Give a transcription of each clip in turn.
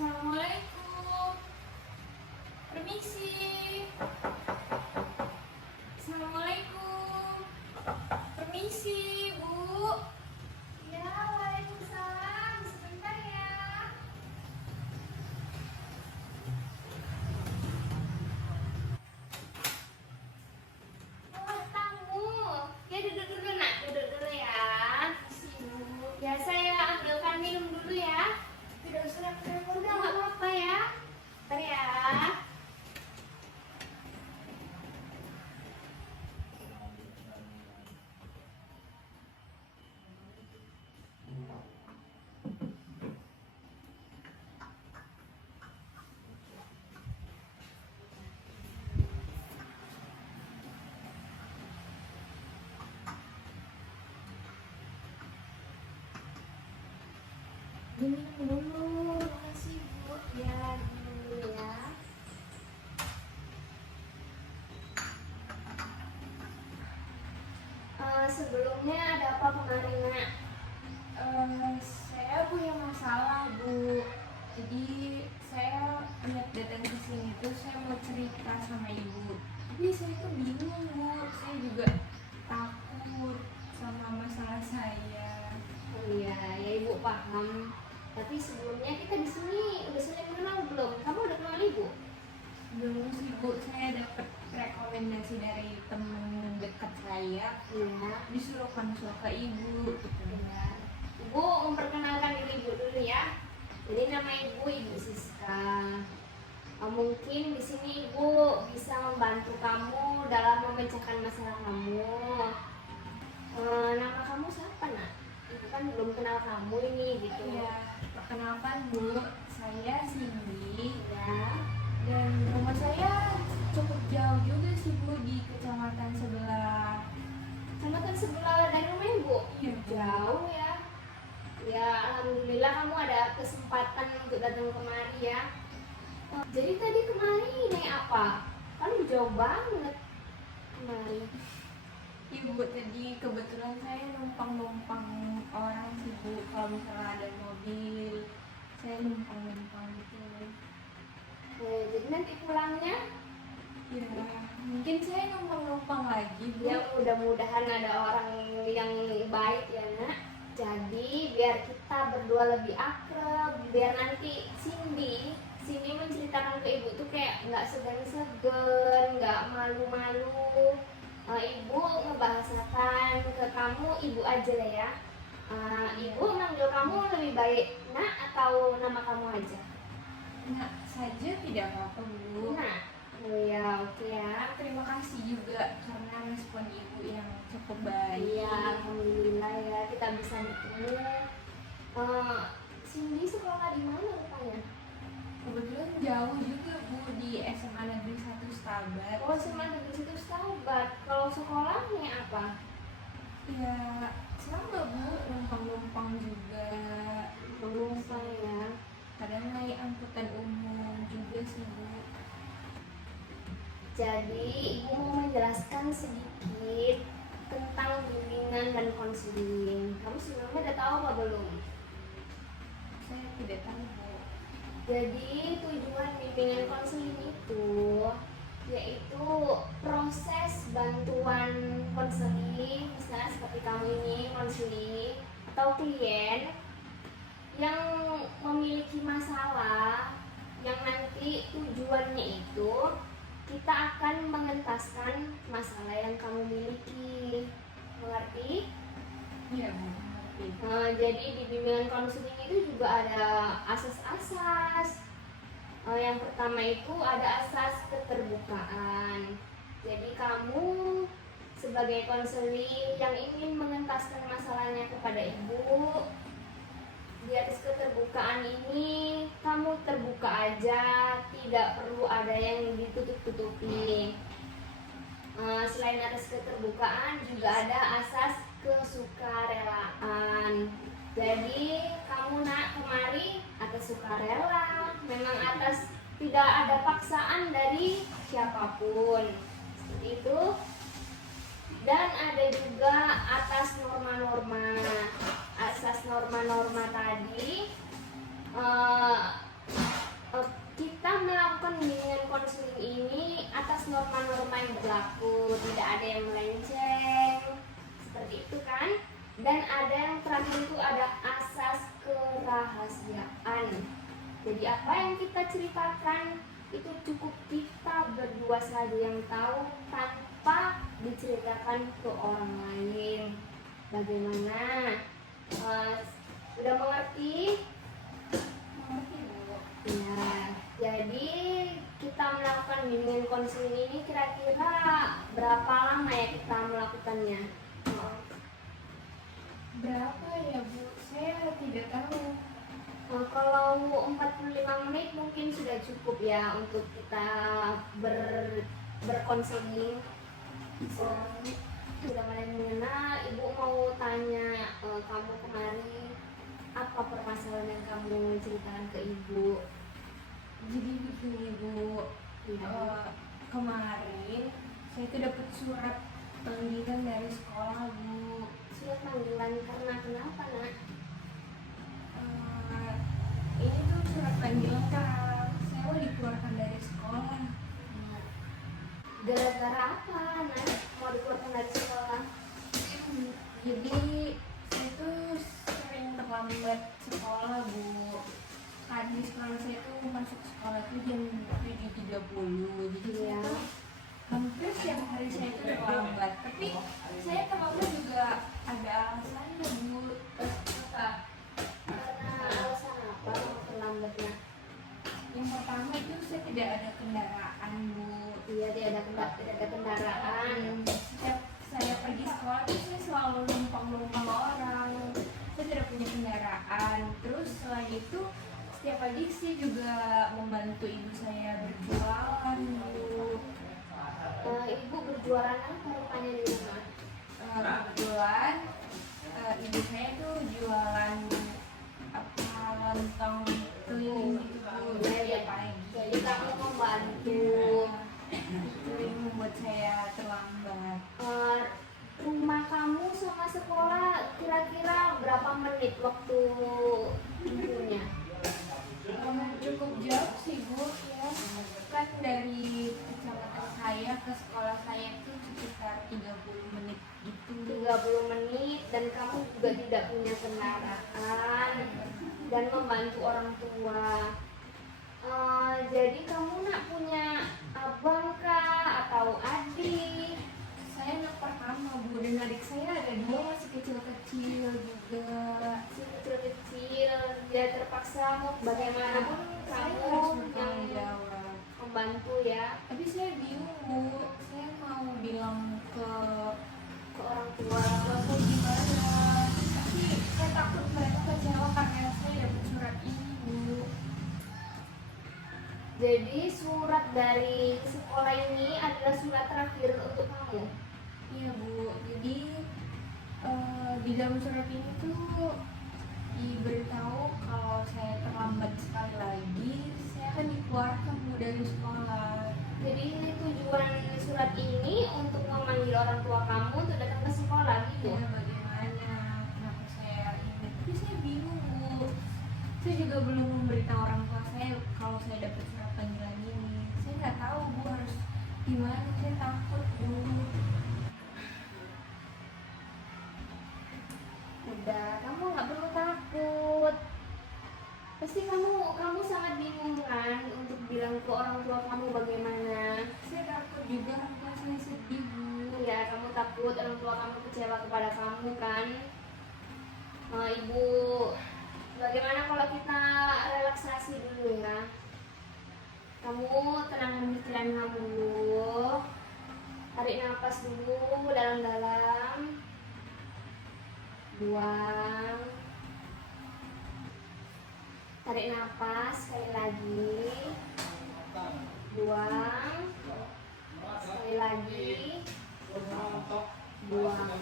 Assalamualaikum. Permisi. Assalamualaikum. Permisi, Bu. Ya, waalaikumsalam. Sebentar ya. Oh, tamu. Ya, duduk dulu, Nak. Duduk dulu ya. Kasih, Bu. Ya, saya ambilkan minum dulu ya. Tidak usah repot-repot, udah nggak apa-apa ya. Bentar ya. Diminum dulu, makasih Bu. Ya, dulu ya. Sebelumnya ada apa kemarin, Nak? Saya punya masalah, Bu. Jadi saya niat datang ke sini tuh saya mau cerita sama Ibu. Tapi saya tuh bingung, Bu. Saya juga takut sama masalah saya. Oh iya, ya Ibu paham. Tapi sebelumnya kita di sini udah saling mengenal belum? Kamu udah kenal Ibu? Belum sih, Bu. Saya dapat rekomendasi dari teman dekat saya. Iya. Disuruh konsul ke Ibu. Gitu. Ya. Ibu memperkenalkan diri Ibu dulu ya. Jadi nama Ibu Ibu Siska. Mungkin di sini Ibu bisa membantu kamu dalam memecahkan masalah kamu. Nama kamu siapa, Nak? Ibu kan belum kenal kamu ini gitu. Ya, perkenalkan, Bu. Saya Cindy. Ya. Dan rumah saya cukup jauh juga sih, Bu, di kecamatan sebelah. Kecamatan sebelah dari rumah Ibu? Iya, Jauh ya. Ya, alhamdulillah kamu ada kesempatan untuk datang kemari ya. Jadi tadi kemari naik apa? Kan jauh banget kemari. Ibu, tadi kebetulan saya numpang orang sih, Bu. Kalau misalnya ada mobil, saya numpang gitu. Jadi nanti pulangnya Ya, mungkin saya numpang lagi, Bu. ya mudah-mudahan ada orang yang baik ya, Nak. Jadi biar kita berdua lebih akrab, biar nanti Cindy menceritakan ke Ibu tuh kayak nggak segan-segan, nggak malu-malu. Ibu ngebahasakan ke kamu Ibu aja lah ya. Ibu manggil kamu lebih baik Nak atau nama kamu aja? Nah, saja tidak apa-apa, Bu. Nah, oh ya oke ya. Terima kasih juga karena respon Ibu yang cukup baik. Iya, alhamdulillah ya kita bisa bertemu. Cindy sekolah di mana rupanya? Kebetulan jauh juga, Bu, di SMA Negeri 1 Stabat. Oh, SMA Negeri Situ Sahabat. Kalau sekolahnya apa? Ya, sama, Bu, numpang juga. Menumpang ya. Kadang naik angkutan umum juga sih, Bu. Jadi Ibu mau menjelaskan sedikit tentang bimbingan dan konseling. Kamu sebelumnya udah tahu apa belum? Saya tidak tahu, Bu. Jadi tujuan bimbingan konseling itu yaitu proses bantuan konseling, misalnya seperti kamu ini konseling atau klien yang memiliki masalah yang nanti tujuannya itu kita akan mengentaskan masalah yang kamu miliki. Mengerti? Iya, Bu, mengerti. Jadi di bimbingan konseling itu juga ada asas-asas. Yang pertama itu ada asas keterbukaan. Jadi kamu sebagai konseling yang ingin mengentaskan masalahnya kepada Ibu, di atas keterbukaan ini kamu terbuka aja, tidak perlu ada yang ditutup-tutupi. Selain atas keterbukaan juga ada asas kesukarelaan. Jadi kamu Nak kemari atas sukarela, memang atas tidak ada paksaan dari siapapun. Seperti itu. Dan ada juga atas norma-norma. Asas norma-norma tadi tidak ada yang melenceng, seperti itu kan. Dan ada yang terakhir itu ada asas kerahasiaan. Jadi apa yang kita ceritakan itu cukup kita berdua saja yang tahu tanpa diceritakan ke orang lain. Bagaimana? Udah mengerti? Mengerti, Bu. Ya, jadi kita melakukan bimbingan konseling ini kira-kira berapa lama ya kita melakukannya? Berapa ya, Bu? Saya tidak tahu. Kalau 45 menit mungkin sudah cukup ya untuk kita berkonseling. Sudah mulai mengenal, Ibu mau tanya kamu kemarin apa permasalahan yang kamu ceritakan ke Ibu? Jadi begini, Bu. Kemarin saya itu dapat surat panggilan dari sekolah, Bu. Surat panggilan karena kenapa, Nak? Ini tuh surat panggilan karena saya mau dikeluarkan dari sekolah. Gara-gara apa, Nak? Mau dikeluarkan dari sekolah? Jadi saya tuh sering terlambat sekolah, Bu. Tadi sekolah saya tuh masuk sekolah tuh jam 7.30. Jadi Iya. hampir setiap hari saya tuh terlambat. Tapi saya terlambat juga ada alasannya, Bu. Karena alasan apa kamu terlambatnya? Yang pertama itu saya tidak ada kendaraan, Bu. Iya, tidak ada kendaraan. Setiap saya pergi sekolah itu saya selalu numpang orang. Saya tidak punya kendaraan. Terus selain itu setiap pagi saya juga membantu ibu saya berjualan, Bu. Ibu berjualan apa rupanya di rumah? Kebetulan ibu saya tuh jualan apa lontong keliling gitu, Bu. Iya. Setiap pagi. Jadi kamu membantu. Sering membuat saya terlambat. Rumah kamu sama sekolah kira-kira berapa menit waktu tempuhnya? Cukup jauh sih, Bu, ya. Kan dari kecamatan saya ke sekolah saya itu sekitar 30 menit gitu. 30 menit dan kamu juga tidak punya kendaraan dan membantu orang tua. Jadi kamu nak punya abang kah atau adik? Saya anak pertama, Bu, dan adik saya ada dua masih kecil-kecil juga. Si kecil-kecil dia terpaksa mau bagaimanapun Saya kamu harus yang bertanggung jawab. membantu ya Tapi saya bingung, Bu. Saya mau bilang ke ke orang tua. aku gimana. Tapi saya takut mereka kecewa karena saya dapat surat ini, Bu. Jadi surat dari sekolah ini adalah surat terakhir untuk kamu. Iya, Bu. Jadi di dalam surat ini tuh diberitahu kalau saya terlambat sekali lagi, saya akan dikeluarkan, Bu, dari sekolah. Jadi tujuan surat ini untuk memanggil orang tua kamu untuk datang ke sekolah gitu. Ya, bagaimana? Kenapa saya ini? Tapi saya bingung, Bu. Saya juga belum memberitahu orang tua saya kalau saya dapat surat panggilan ini. Saya nggak tahu, Bu, harus gimana. Saya takut, Bu. Udah, kamu nggak perlu takut. Pasti kamu sangat bingung kan untuk bilang ke orang tua kamu bagaimana. Saya takut juga orang tua saya sedih, Bu. Ya, kamu takut orang tua kamu kecewa kepada kamu kan. Ibu, bagaimana kalau kita relaksasi dulu ya? Kamu tenangkan pikiran kamu dulu. Tarik nafas dulu dalam-dalam. Buang. Tarik nafas sekali lagi. Buang. Sekali lagi. Buang.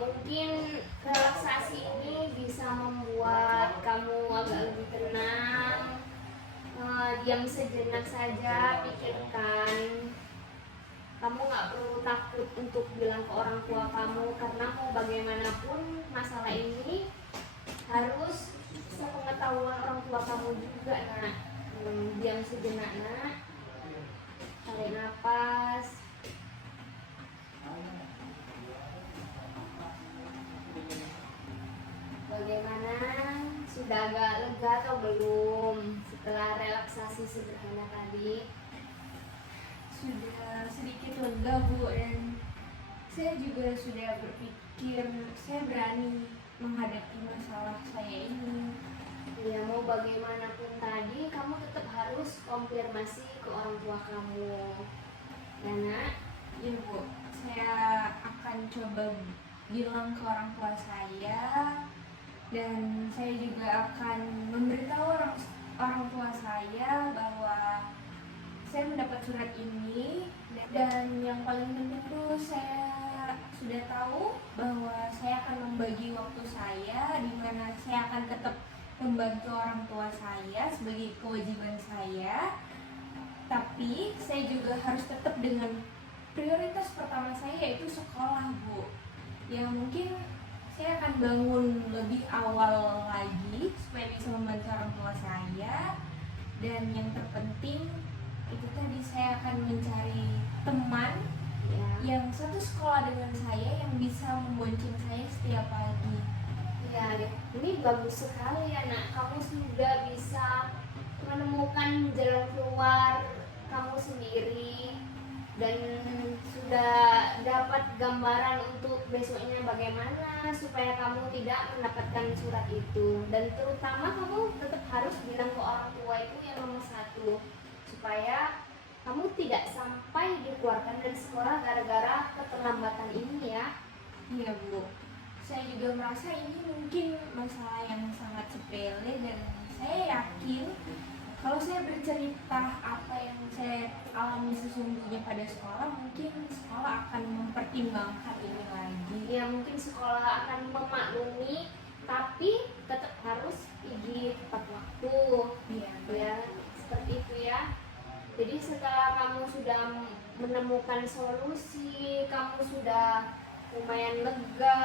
Mungkin relaksasi ini bisa membuat kamu agak lebih tenang. Diam sejenak saja, pikirkan. Kamu nggak perlu takut untuk bilang ke orang tua kamu karena mau bagaimanapun masalah ini harus sepengetahuan orang tua kamu juga, Nak. Diam sejenak, Nak. Tarik napas. Bagaimana? Sudah agak lega atau belum setelah relaksasi sederhana tadi? Sudah sedikit lega Bu, dan saya juga sudah berpikir saya berani menghadapi masalah saya ini. Ya mau bagaimanapun tadi kamu tetap harus konfirmasi ke orang tua kamu, ya nak? Ya Bu, saya akan coba bilang ke orang tua saya, dan saya juga akan memberitahu orang tua saya bahwa saya mendapat surat ini, dan yang paling penting tuh saya sudah tahu bahwa saya akan membagi waktu saya, di mana saya akan tetap membantu orang tua saya sebagai kewajiban saya, tapi saya juga harus tetap dengan prioritas pertama saya, yaitu sekolah Bu. Ya mungkin saya akan bangun lebih awal lagi supaya bisa membantu orang tua saya, dan yang terpenting itu tadi saya akan mencari teman Ya. yang satu sekolah dengan saya, yang bisa membonceng saya setiap pagi. Ya, ini bagus sekali ya nak. Kamu sudah bisa menemukan jalan keluar kamu sendiri dan sudah dapat gambaran untuk besoknya bagaimana supaya kamu tidak mendapatkan surat itu. Dan terutama kamu tetap harus bilang ke orang tua itu yang nomor satu, supaya kamu tidak sampai dikeluarkan dari sekolah gara-gara keterlambatan ini ya. Iya Bu, saya juga merasa ini mungkin masalah yang sangat sepele, dan saya yakin kalau saya bercerita apa yang saya alami sesungguhnya pada sekolah, mungkin sekolah akan mempertimbangkan ini lagi. Ya mungkin sekolah akan memaklumi, tapi tetap harus pergi tepat waktu. Iya, Ya seperti itu ya. Jadi setelah kamu sudah menemukan solusi, kamu sudah lumayan lega.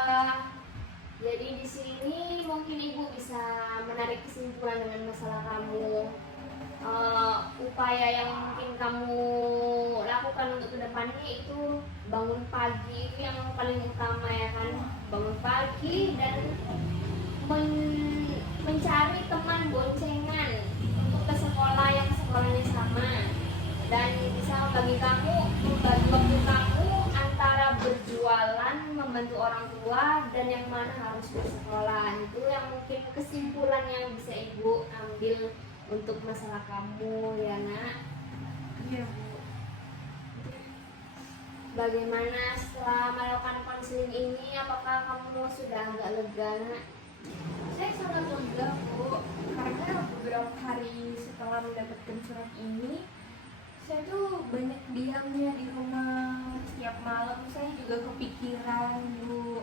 Jadi di sini mungkin ibu bisa menarik kesimpulan dengan masalah kamu. Upaya yang mungkin kamu lakukan untuk kedepannya itu bangun pagi, itu yang paling utama ya kan. Bangun pagi dan mencari teman boncengan untuk ke sekolah yang sekolahnya sama, dan bisa membagi waktu kamu antara berjualan, membantu orang tua, dan yang mana harus bersekolah. Itu yang mungkin kesimpulan yang bisa ibu ambil untuk masalah kamu ya nak. Iya Bu. Bagaimana setelah melakukan konseling ini, apakah kamu sudah agak lega nak? Saya sangat lega Bu, karena beberapa hari setelah mendapatkan surat ini, saya tuh banyak diamnya di rumah. Setiap malam saya juga kepikiran Bu.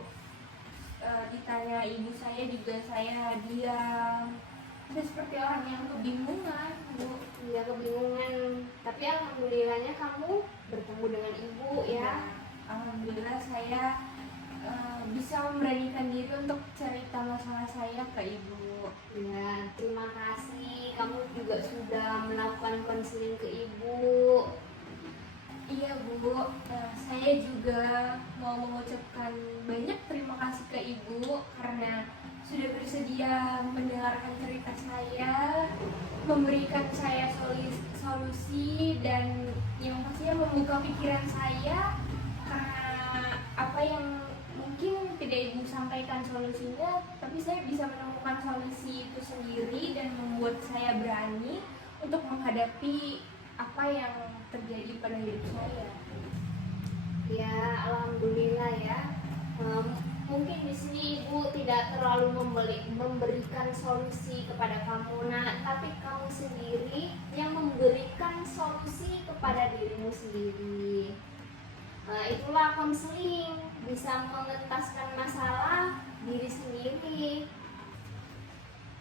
Ditanya ibu saya juga saya diam. Saya seperti orang yang kebingungan Bu. Ya kebingungan, tapi alhamdulillahnya kamu bertemu dengan ibu ya. Alhamdulillah saya bisa memberanikan diri untuk cerita masalah saya ke ibu. Ya, terima kasih. Kamu juga sudah melakukan konseling ke ibu. Iya Bu, saya juga mau mengucapkan banyak terima kasih ke ibu karena sudah bersedia mendengarkan cerita saya, memberikan saya solusi, dan yang pastinya membuka pikiran saya, karena apa yang mungkin tidak ibu sampaikan solusinya, tapi saya bisa menemukan solusi itu sendiri dan membuat saya berani untuk menghadapi apa yang terjadi pada hidup saya. Ya, alhamdulillah ya. Mungkin di sini ibu tidak terlalu memberikan solusi kepada kamu, nah, tapi kamu sendiri yang memberikan solusi kepada dirimu sendiri. Itulah konseling, bisa mengentaskan masalah diri sendiri.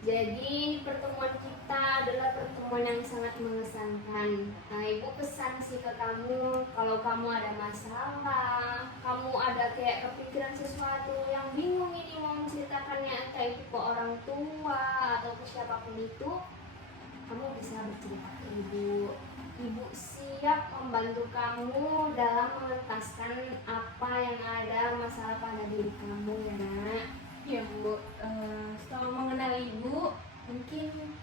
Jadi pertemuan kita adalah pertemuan yang sangat mengesankan. Nah, ibu pesan sih ke kamu, kalau kamu ada masalah, kamu ada kayak kepikiran sesuatu yang bingung ini mau menceritakannya, entah itu ke orang tua atau ke siapapun itu, kamu bisa bercerita ke ibu. Ibu siap membantu kamu dalam mengentaskan apa yang ada masalah pada diri kamu ya nak. Ya Bu, setelah mengenal Ibu, mungkin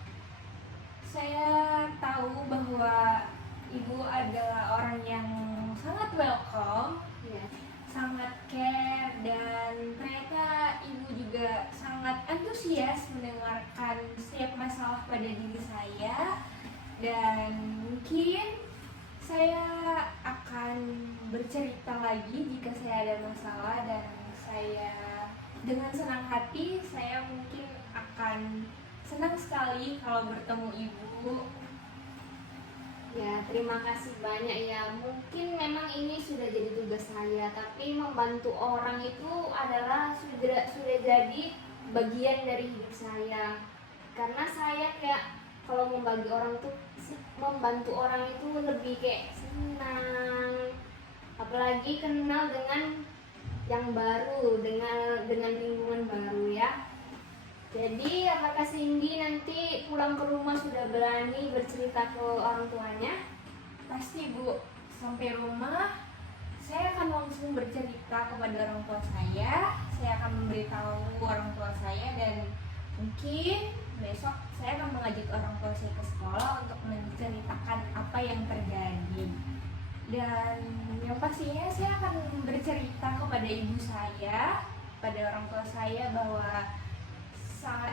saya tahu bahwa Ibu adalah orang yang sangat welcome, Ya. sangat care, dan ternyata Ibu juga sangat antusias mendengarkan setiap masalah pada diri saya. Dan mungkin saya akan bercerita lagi jika saya ada masalah, dan saya dengan senang hati saya mungkin akan senang sekali kalau bertemu Ibu. Ya, terima kasih banyak ya. Mungkin memang ini sudah jadi tugas saya, tapi membantu orang itu adalah sudah jadi bagian dari hidup saya. Karena saya kayak kalau membantu orang itu lebih kayak senang. Apalagi kenal dengan yang baru, dengan lingkungan baru ya. Jadi apakah Cindy nanti pulang ke rumah sudah berani bercerita ke orang tuanya? Pasti Bu, sampai rumah saya akan langsung bercerita kepada orang tua saya akan memberitahu orang tua saya, dan mungkin besok saya akan mengajak orang tua saya ke sekolah untuk menceritakan apa yang terjadi. Dan yang pastinya saya akan bercerita kepada ibu saya, pada orang tua saya, bahwa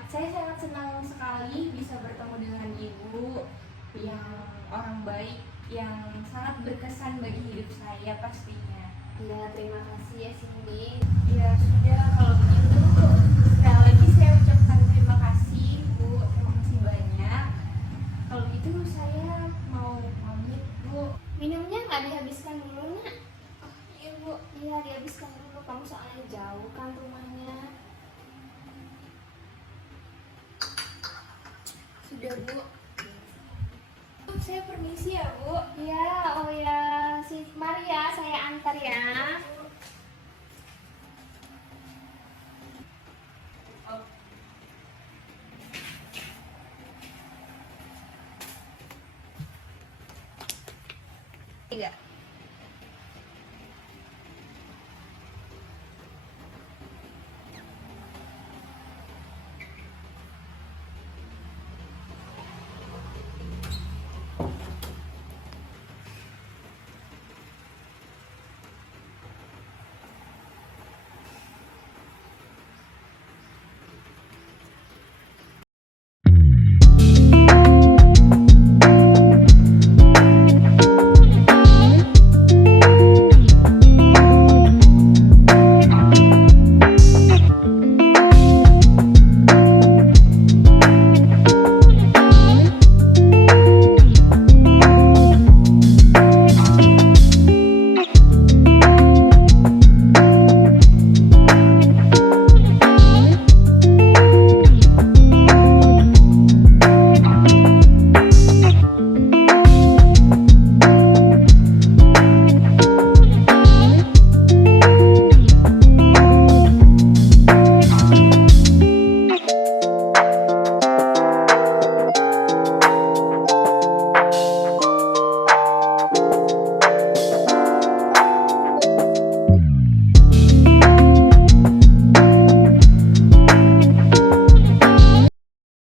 saya sangat senang sekali bisa bertemu dengan ibu yang orang baik, yang sangat berkesan bagi hidup saya pastinya. Ya, terima kasih ya Cindy. Ya sudah, kalau begitu sekali lagi saya ucapkan terima kasih Bu, terima kasih banyak. Kalau gitu saya mau pamit Bu. Minumnya nggak dihabiskan dulu nak? Iya Bu. Iya, dihabiskan dulu. Kamu soalnya jauh kan rumahnya. Sudah Bu. Saya permisi ya Bu. Iya, oh ya, mari ya, saya antar ya. Tidak.